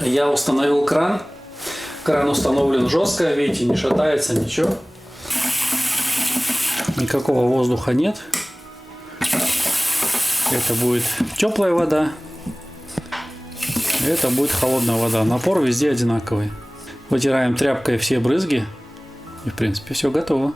Я установил кран. Кран установлен жестко, видите, не шатается ничего. Никакого воздуха нет. Это будет теплая вода. Это будет холодная вода. Напор везде одинаковый. Вытираем тряпкой все брызги. И в принципе все готово.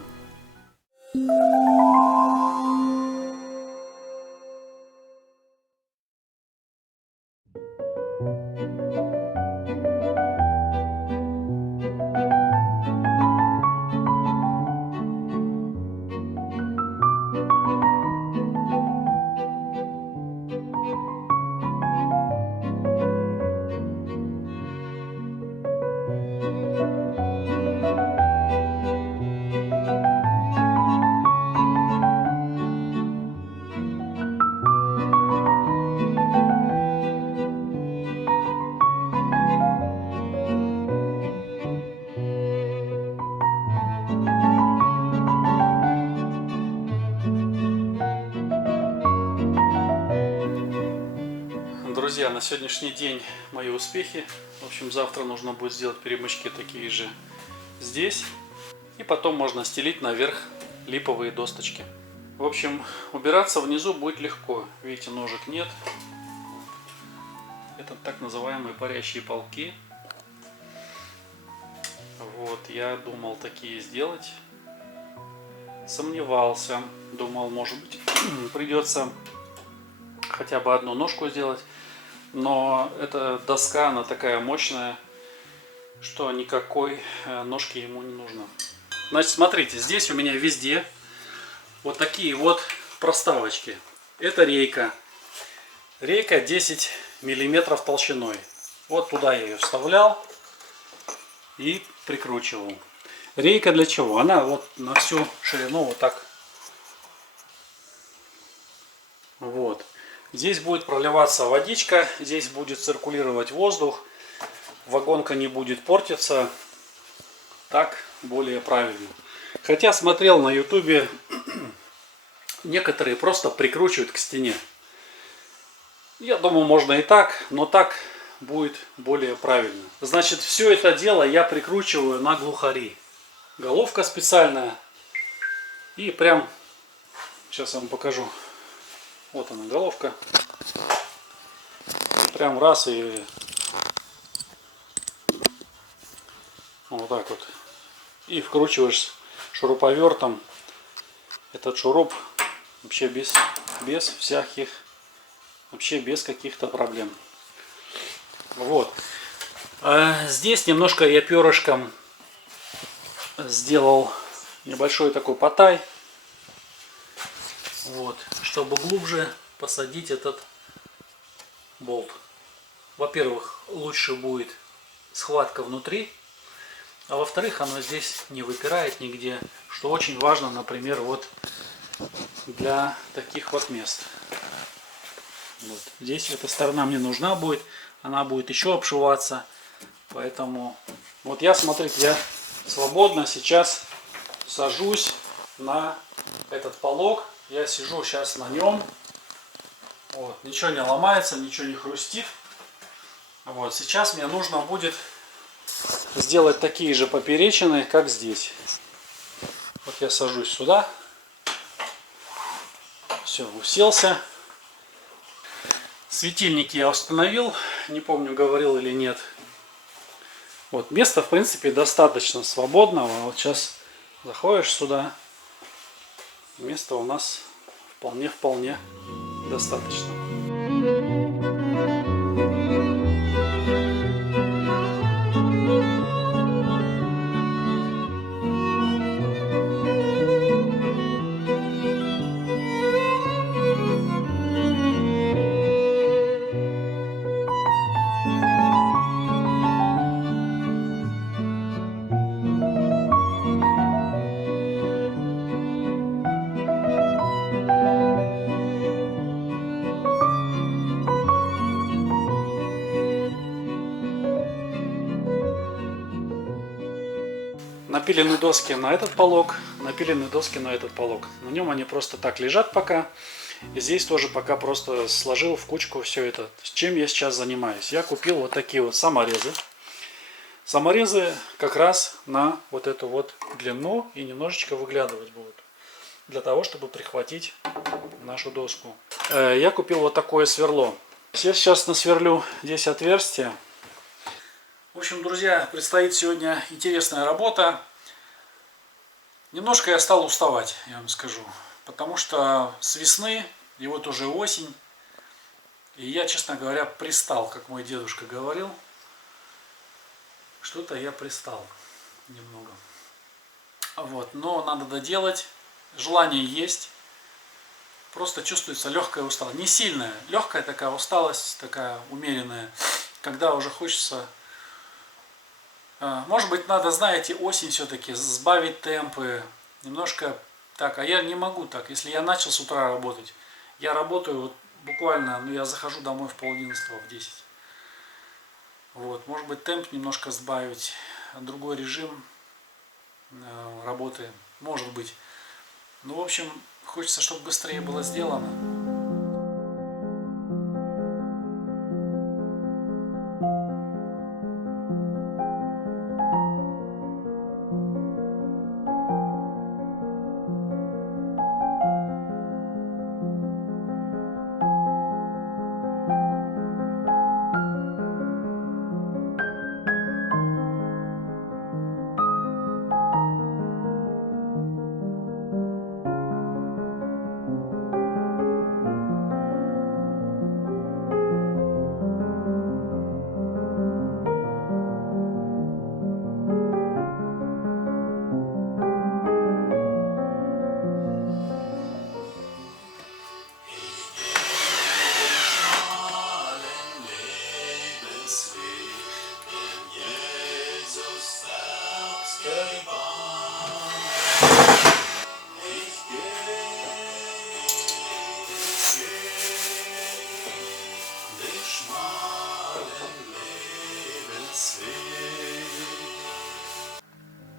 Друзья, на сегодняшний день мои успехи. В общем, завтра нужно будет сделать перемычки такие же здесь. И потом можно стелить наверх липовые досточки. В общем, убираться внизу будет легко. Видите, ножек нет. Это так называемые парящие полки. Вот, я думал такие сделать. Сомневался. Думал, может быть, придется хотя бы одну ножку сделать. Но эта доска, она такая мощная, что никакой ножки ему не нужно. Значит, смотрите, здесь у меня везде вот такие вот проставочки. Это рейка. Рейка 10 миллиметров толщиной. Вот туда я ее вставлял и прикручивал. Рейка для чего? Она вот на всю ширину вот так. Вот. Здесь будет проливаться водичка, здесь будет циркулировать воздух, вагонка не будет портиться, так более правильно. Хотя смотрел на ютубе, некоторые просто прикручивают к стене. Я думаю, можно и так, но так будет более правильно. Значит, все это дело я прикручиваю на глухари. Головка специальная. И прям, сейчас я вам покажу. Вот она, головка. Прям раз и вот так вот. И вкручиваешь шуруповертом этот шуруп вообще без всяких, вообще без каких-то проблем. Вот. Здесь немножко я перышком сделал небольшой такой потай. Вот, чтобы глубже посадить этот болт. Во-первых, лучше будет схватка внутри, а во-вторых, оно здесь не выпирает нигде, что очень важно, например, вот для таких вот мест. Вот. Здесь эта сторона мне нужна будет, она будет еще обшиваться, поэтому вот я, смотрите, я свободно сейчас сажусь на этот полог. Я сижу сейчас на нем. Вот, ничего не ломается, ничего не хрустит. Вот, сейчас мне нужно будет сделать такие же поперечины, как здесь. Вот я сажусь сюда. Все, уселся. Светильники я установил. Не помню, говорил или нет. Вот, места, в принципе, достаточно свободного. Вот сейчас заходишь сюда. Места у нас вполне достаточно. Напилены доски на этот полог, напилены доски на этот полог. На нем они просто так лежат пока. И здесь тоже пока просто сложил в кучку все это. Чем я сейчас занимаюсь? Я купил вот такие вот саморезы. Саморезы как раз на вот эту вот длину и немножечко выглядывать будут. Для того, чтобы прихватить нашу доску. Я купил вот такое сверло. Я сейчас насверлю здесь отверстие. В общем, друзья, предстоит сегодня интересная работа. Немножко я стал уставать, я вам скажу. Потому что с весны, и вот уже осень. И я, честно говоря, пристал, как мой дедушка говорил. Что-то я пристал немного. Вот, но надо доделать. Желание есть. Просто чувствуется легкая усталость. Не сильная, легкая такая усталость, такая умеренная. Когда уже хочется... Может быть, надо, знаете, осень все-таки, сбавить темпы. Немножко так. А я не могу так. Если я начал с утра работать, я работаю вот буквально, ну я захожу домой в 10:30, в 10. Вот, может быть, темп немножко сбавить. Другой режим работы. Может быть. Ну, в общем, хочется, чтобы быстрее было сделано.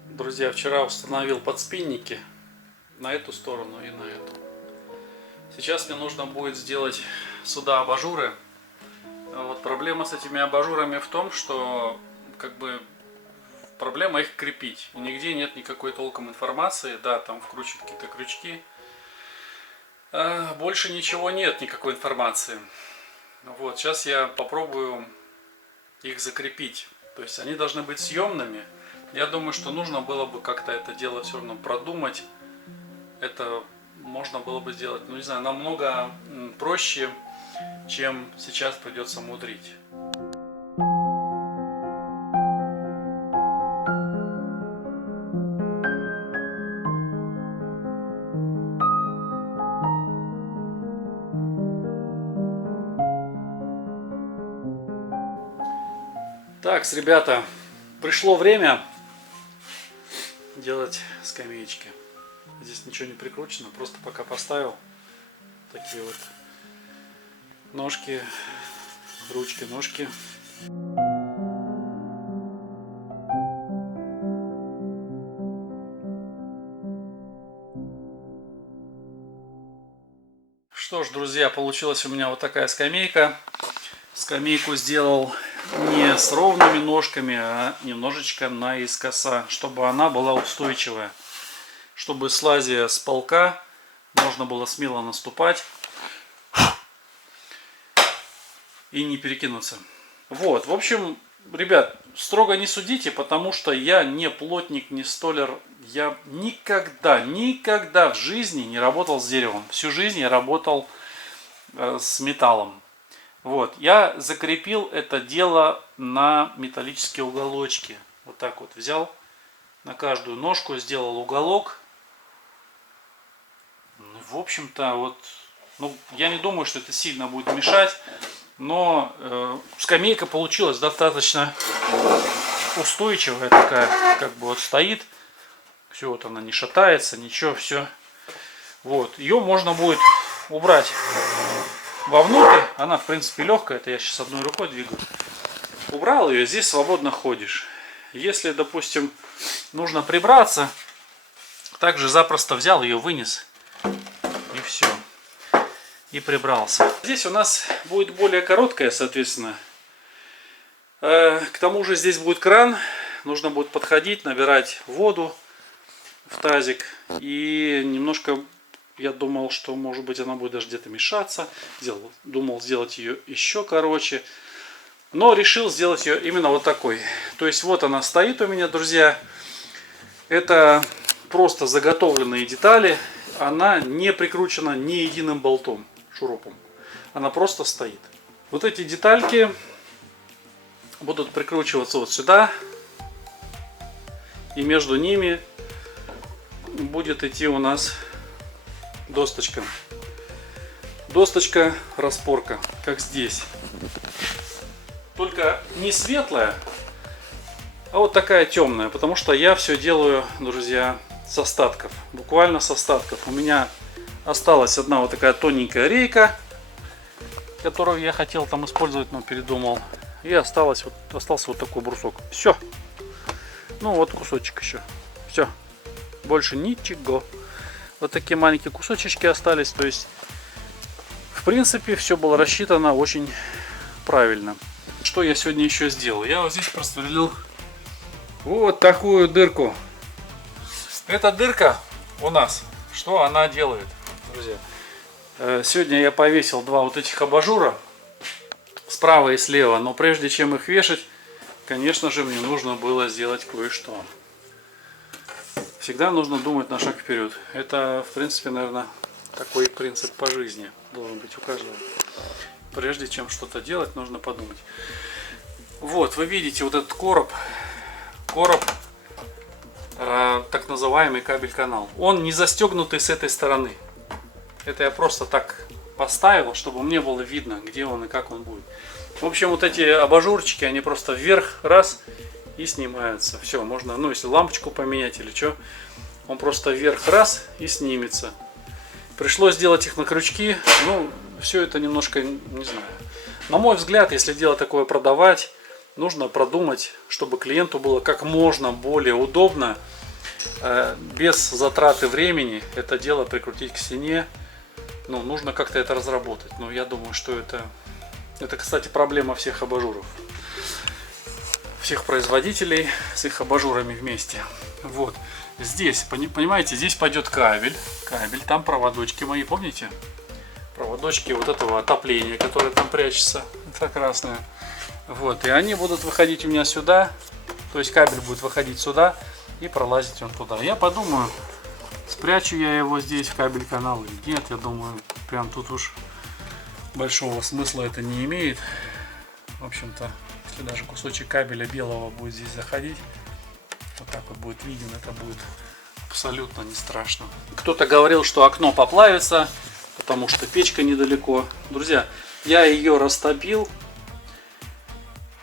Друзья, вчера установил подспинники на эту сторону и на эту. Сейчас мне нужно будет сделать сюда абажуры. Вот проблема с этими абажурами в том, что как бы проблема их крепить. И нигде нет никакой толком информации. Да, там вкручивают какие-то крючки. Больше ничего нет, никакой информации. Вот, сейчас я попробую их закрепить. То есть они должны быть съемными. Я думаю, что нужно было бы как-то это дело все равно продумать. Это можно было бы сделать, ну не знаю, намного проще, чем сейчас придется мудрить. Так, ребята, пришло время делать скамеечки. Здесь ничего не прикручено, просто пока поставил такие вот ножки, ручки, ножки. Что ж, друзья, получилась у меня вот такая скамейка. Скамейку сделал не с ровными ножками, а немножечко наискоса, чтобы она была устойчивая. Чтобы слазя с полка можно было смело наступать и не перекинуться. Вот, в общем, ребят, строго не судите, потому что я не плотник, не столяр. Я никогда в жизни не работал с деревом. Всю жизнь я работал с металлом. Вот, я закрепил это дело на металлические уголочки. Вот так вот взял, на каждую ножку сделал уголок. Ну, в общем-то, вот, ну, я не думаю, что это сильно будет мешать, но скамейка получилась достаточно устойчивая такая, как бы вот стоит. Все, вот она не шатается, ничего, все. Вот, ее можно будет убрать вовнутрь, она в принципе легкая, это я сейчас одной рукой двигаю. Убрал ее, здесь свободно ходишь. Если, допустим, нужно прибраться, также запросто взял ее, вынес и все. и прибрался. Здесь у нас будет более короткая, соответственно. К тому же здесь будет кран. Нужно будет подходить, набирать воду в тазик. И немножко, я думал, что может быть она будет даже где-то мешаться. Думал сделать ее еще короче. Но решил сделать ее именно вот такой. То есть вот она стоит у меня, друзья. Это просто заготовленные детали. Она не прикручена ни единым болтом, шурупом. Она просто стоит. Вот эти детальки будут прикручиваться вот сюда. И между ними будет идти у нас досточка. Досточка распорка, как здесь. Только не светлая, а вот такая темная. Потому что я все делаю, друзья, с остатков. Буквально с остатков. У меня осталась одна вот такая тоненькая рейка, которую я хотел там использовать, но передумал. И остался вот такой брусок. Все. Ну вот кусочек еще. Все. Больше ничего. Вот такие маленькие кусочки остались. То есть, в принципе, все было рассчитано очень правильно. Что я сегодня еще сделал? Я вот здесь просверлил вот такую дырку. Эта дырка у нас, что она делает, друзья? Сегодня я повесил два вот этих абажура справа и слева. Но прежде чем их вешать, конечно же, мне нужно было сделать кое-что. Всегда нужно думать на шаг вперед. Это, в принципе, наверное, такой принцип по жизни должен быть у каждого. Прежде чем что-то делать, нужно подумать. Вот, вы видите вот этот короб. Так называемый кабель-канал. Он не застегнутый с этой стороны. Это я просто так поставил, чтобы мне было видно, где он и как он будет. В общем, вот эти абажурчики, они просто вверх, раз, и снимаются. Все, можно, ну, если лампочку поменять или что, он просто вверх, раз, и снимется. Пришлось сделать их на крючки. Ну, все это немножко, не знаю. На мой взгляд, если дело такое продавать, нужно продумать, чтобы клиенту было как можно более удобно, без затраты времени, это дело прикрутить к стене. Ну, нужно как-то это разработать. Но я думаю, что это, кстати, проблема всех абажуров. Всех производителей с их абажурами вместе. Вот. Здесь, понимаете, здесь пойдет кабель. Там проводочки мои, помните? Проводочки вот этого отопления, которое там прячется. Это красное. Вот. И они будут выходить у меня сюда. То есть кабель будет выходить сюда и пролазить он туда. Я подумаю, спрячу я его здесь в кабель-канал или нет. Я думаю, прям тут уж большого смысла это не имеет. В общем-то, если даже кусочек кабеля белого будет здесь заходить, вот так вот будет виден, это будет абсолютно не страшно. Кто-то говорил, что окно поплавится, потому что печка недалеко. Друзья, я ее растопил.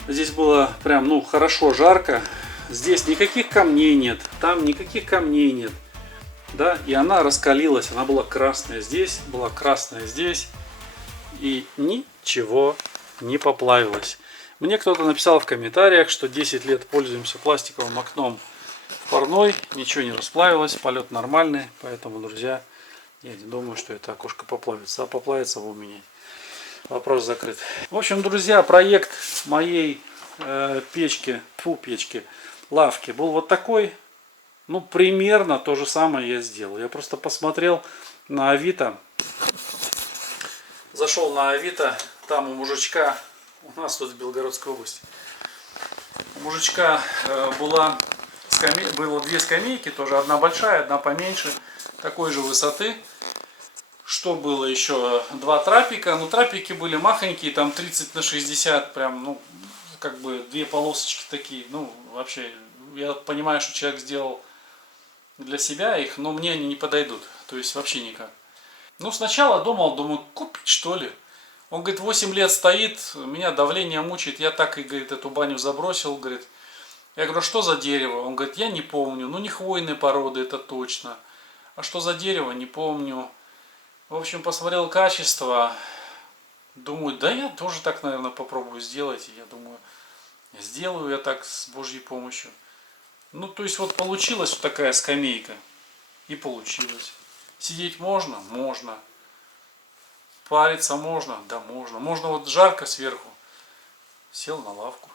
Здесь было прям, ну, хорошо жарко. Здесь никаких камней нет, там никаких камней нет. Да, и она раскалилась, она была красная здесь, была красная здесь. И ничего не поплавилось. Мне кто-то написал в комментариях, что 10 лет пользуемся пластиковым окном в парной, ничего не расплавилось, полет нормальный. Поэтому, друзья, я не думаю, что это окошко поплавится. А поплавится его менять. Вопрос закрыт. В общем, друзья, проект моей печки, лавки был вот такой. Ну, примерно то же самое я сделал. Я просто посмотрел на Авито. Зашел на Авито, там у мужичка, у нас тут в Белгородской области, у мужичка было две скамейки, тоже одна большая, одна поменьше, такой же высоты. Что было еще? Два трапика, но трапики были махонькие, там 30 на 60, прям, ну, как бы две полосочки такие, ну, вообще, я понимаю, что человек сделал для себя их, но мне они не подойдут, то есть вообще никак. Ну, сначала думаю, купить что ли. Он говорит, 8 лет стоит, меня давление мучает, я так и, говорит, эту баню забросил, говорит. Я говорю, что за дерево? Он говорит, я не помню, ну не хвойной породы, это точно. А что за дерево, не помню. В общем, посмотрел качество, думаю, да я тоже так, наверное, попробую сделать. И я думаю, сделаю я так с Божьей помощью. Ну, то есть вот получилась вот такая скамейка. И получилось. Сидеть можно? Можно. Париться можно? Да, можно. Можно вот жарко сверху. Сел на лавку.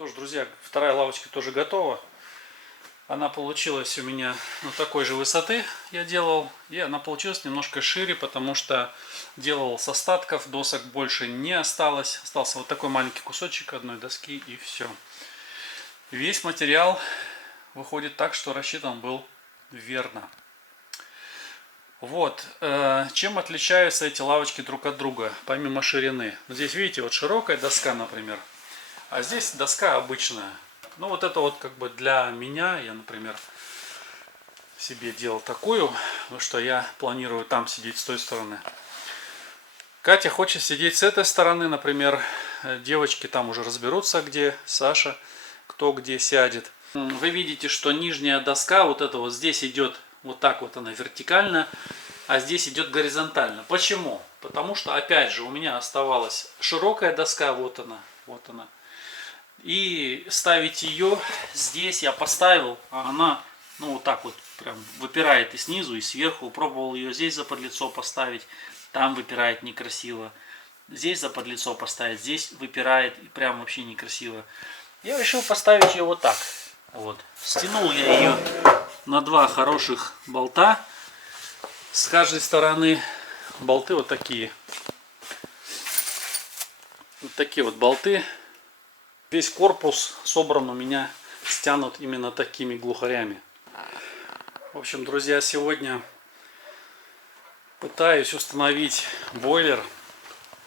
Что ж, друзья, вторая лавочка тоже готова. Она получилась у меня такой же высоты я делал. И она получилась немножко шире, потому что делал с остатков. Досок больше не осталось. Остался вот такой маленький кусочек одной доски и все. Весь материал выходит так, что рассчитан был верно. Вот. Чем отличаются эти лавочки друг от друга, помимо ширины? Вот здесь, видите, вот широкая доска, например. А здесь доска обычная. Ну вот это вот как бы для меня, я, например, себе делал такую, потому что я планирую там сидеть с той стороны. Катя хочет сидеть с этой стороны, например. Девочки там уже разберутся, где Саша, кто где сядет. Вы видите, что нижняя доска, вот это вот здесь идет вот так вот она вертикально, а здесь идет горизонтально. Почему? Потому что, опять же, у меня оставалась широкая доска, вот она, вот она. И ставить ее здесь я поставил, а она, ну вот так вот прям выпирает и снизу, и сверху. Пробовал ее здесь за подлицо поставить, там выпирает некрасиво. Здесь за подлицо поставить, здесь выпирает и прям вообще некрасиво. Я решил поставить ее вот так. Вот. Стянул я ее на два хороших болта. С каждой стороны болты вот такие. Вот такие вот болты. Весь корпус собран у меня, стянут именно такими глухарями. В общем, друзья, сегодня пытаюсь установить бойлер.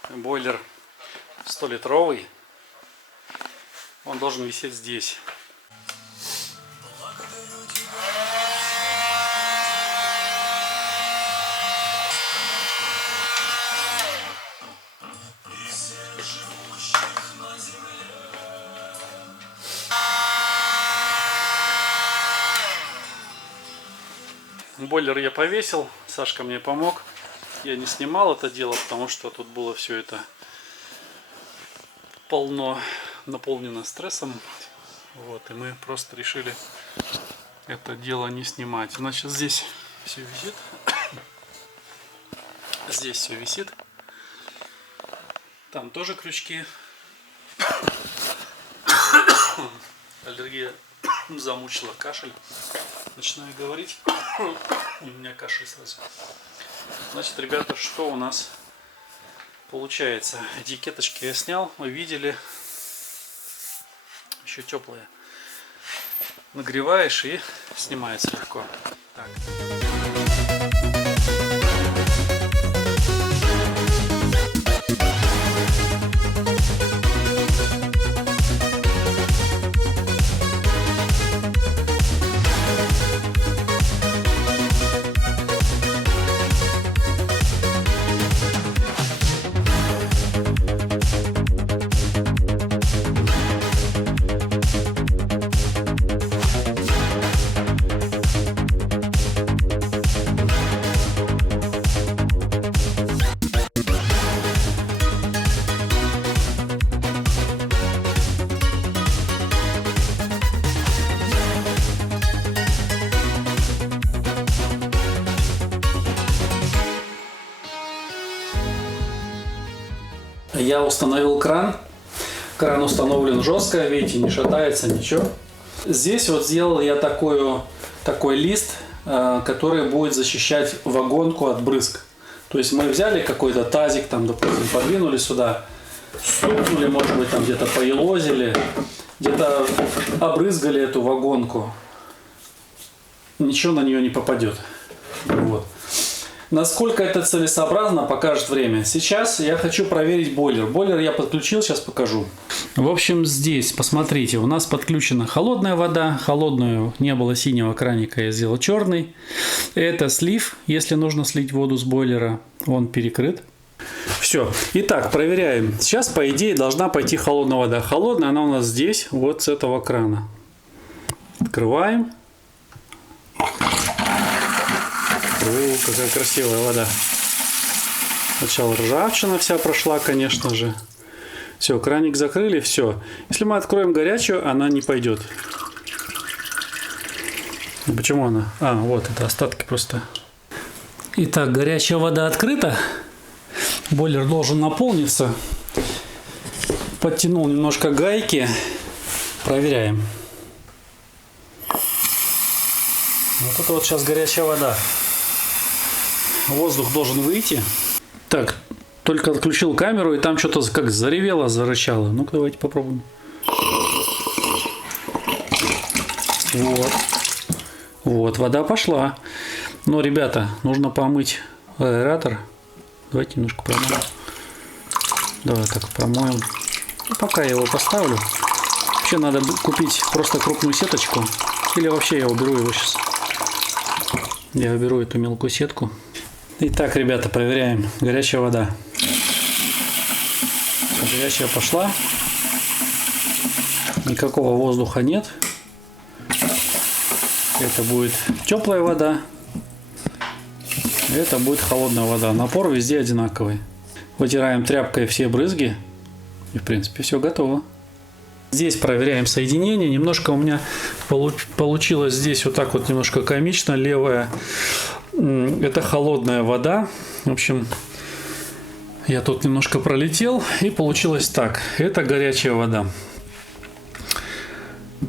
Бойлер 100-литровый. Он должен висеть здесь. Бойлер я повесил, Сашка мне помог. Я не снимал это дело, потому что тут было все это полно наполнено стрессом. Вот, и мы просто решили это дело не снимать. Значит, здесь все висит. Здесь все висит. Там тоже крючки. Аллергия замучила, кашель. Начинаю говорить, у меня кашель сразу. Значит, ребята, что у нас получается? Этикеточки я снял, вы видели. Еще теплые. Нагреваешь и снимается легко. Так. Я установил кран. Кран установлен жестко, видите, не шатается, ничего. Здесь вот сделал я такой лист, который будет защищать вагонку от брызг. То есть мы взяли какой-то тазик, там, допустим, подвинули сюда, стукнули, может быть, там где-то поелозили, где-то обрызгали эту вагонку. ничего на нее не попадет. Вот. Насколько это целесообразно, покажет время. Сейчас я хочу проверить бойлер. Бойлер я подключил, сейчас покажу. В общем, здесь, посмотрите, у нас подключена холодная вода. Холодную не было синего краника, я сделал черный. Это слив, если нужно слить воду с бойлера. Он перекрыт. Все. Итак, проверяем. Сейчас, по идее, должна пойти холодная вода. Холодная она у нас здесь, вот с этого крана. Открываем. О, какая красивая вода. Сначала ржавчина вся прошла, конечно же. Все, краник закрыли, все. Если мы откроем горячую, она не пойдет. Почему она? А, вот это остатки просто. Итак, горячая вода открыта. Бойлер должен наполниться. Подтянул немножко гайки. Проверяем. Вот это вот сейчас горячая вода. Воздух должен выйти. Так, только отключил камеру, и там что-то как заревело, зарычало. Ну-ка, давайте попробуем. Вот. Вот, вода пошла. Но, ребята, нужно помыть аэратор. Давайте немножко промоем. Давай так промоем. Ну, пока я его поставлю. Вообще надо купить просто крупную сеточку. Или вообще я уберу его сейчас. Я уберу эту мелкую сетку. Итак, ребята, проверяем. Горячая вода. Горячая пошла. Никакого воздуха нет. Это будет теплая вода. Это будет холодная вода. Напор везде одинаковый. Вытираем тряпкой все брызги. И, в принципе, все готово. Здесь проверяем соединение. Немножко у меня получилось здесь вот так вот немножко комично. Левая. Это холодная вода. В общем, я тут немножко пролетел. И получилось так. Это горячая вода.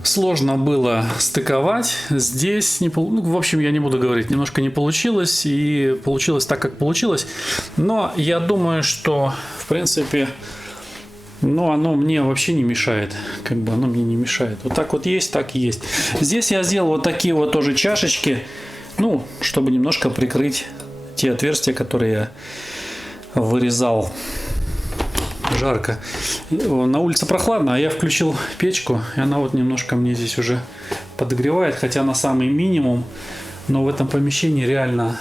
Сложно было стыковать. Здесь, в общем, я не буду говорить. Немножко не получилось. И получилось так, как получилось. Но я думаю, что, в принципе, оно мне вообще не мешает. Как бы оно мне не мешает. Вот так вот есть, так и есть. Здесь я сделал вот такие вот тоже чашечки. Чтобы немножко прикрыть те отверстия, которые я вырезал. Жарко. На улице прохладно, а я включил печку, и она вот немножко мне здесь уже подогревает, хотя на самый минимум. Но в этом помещении реально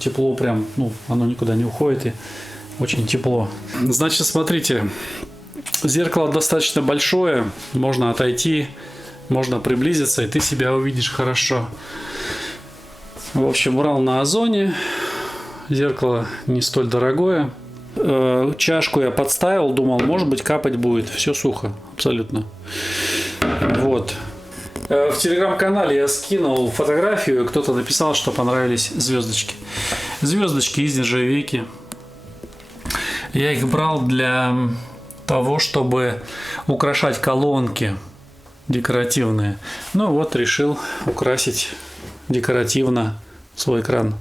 тепло прям, оно никуда не уходит, и очень тепло. Значит, смотрите, зеркало достаточно большое, можно отойти, можно приблизиться, и ты себя увидишь хорошо. В общем, брал на Озоне. Зеркало не столь дорогое. Чашку я подставил, думал, может быть, капать будет. Все сухо, абсолютно. Вот. В телеграм-канале я скинул фотографию. Кто-то написал, что понравились звездочки. Звездочки из нержавейки. Я их брал для того, чтобы украшать колонки декоративные. Вот решил украсить декоративно свой кран.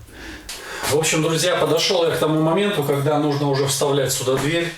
В общем, друзья, подошел я к тому моменту, когда нужно уже вставлять сюда дверь.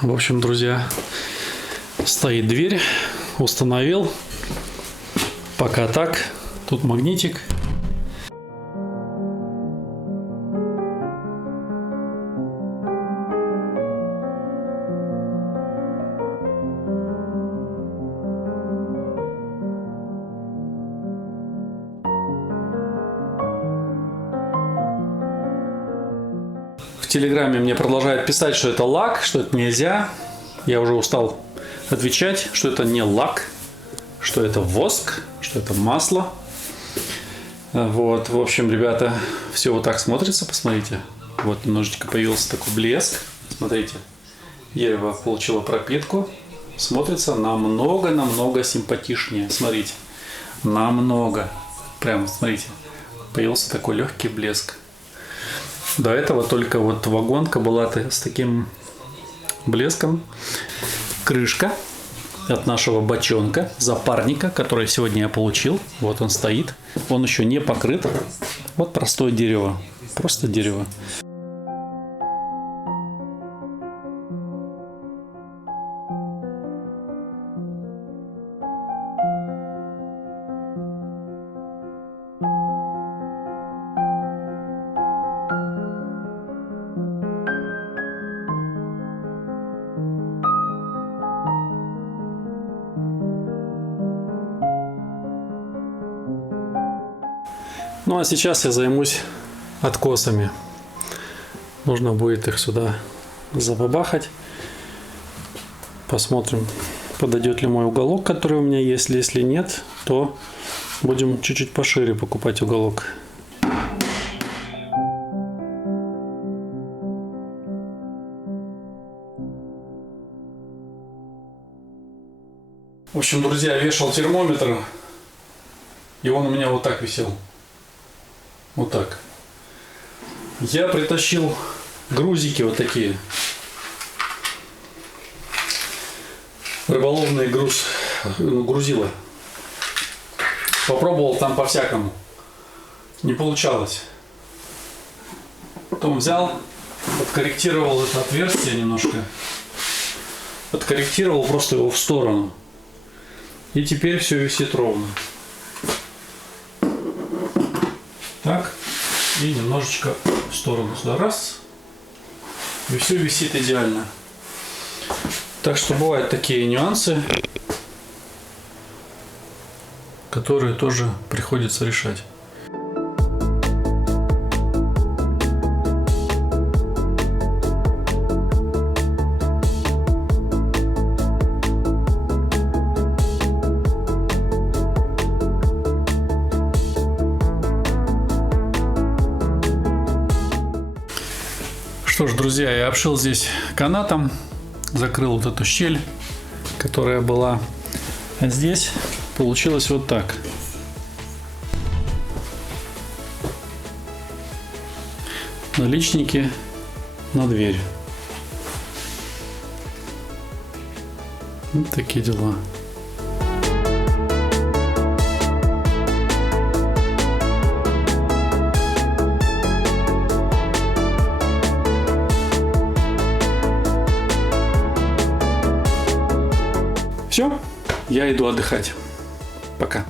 В общем, друзья, стоит дверь, установил. Пока так. Тут магнитик. Телеграме мне продолжают писать, что это лак, что это нельзя. Я уже устал отвечать, что это не лак, что это воск, что это масло. Вот, в общем, ребята, все вот так смотрится, посмотрите. Вот немножечко появился такой блеск. Смотрите, дерево получило пропитку. Смотрится намного симпатичнее. Смотрите, намного. Прямо, смотрите, появился такой легкий блеск. До этого только вот вагонка была с таким блеском. Крышка от нашего бочонка, запарника, который сегодня я получил. Вот он стоит. Он еще не покрыт. Вот простое дерево. Просто дерево. Ну а сейчас я займусь откосами. Нужно будет их сюда забабахать. Посмотрим, подойдет ли мой уголок, который у меня есть. Если нет, то будем чуть-чуть пошире покупать уголок. В общем, друзья, я вешал термометр, и он у меня вот так висел. Вот так. Я притащил грузики вот такие. Рыболовный грузила. Попробовал там по-всякому. Не получалось. Потом взял, подкорректировал это отверстие немножко. Подкорректировал просто его в сторону. И теперь все висит ровно. Так, и немножечко в сторону сюда, раз, и все висит идеально. Так что бывают такие нюансы, которые тоже приходится решать. Что ж, друзья, я обшил здесь канатом, закрыл вот эту щель, которая была. А здесь получилось вот так. Наличники на дверь. Вот такие дела. Все, я иду отдыхать. Пока.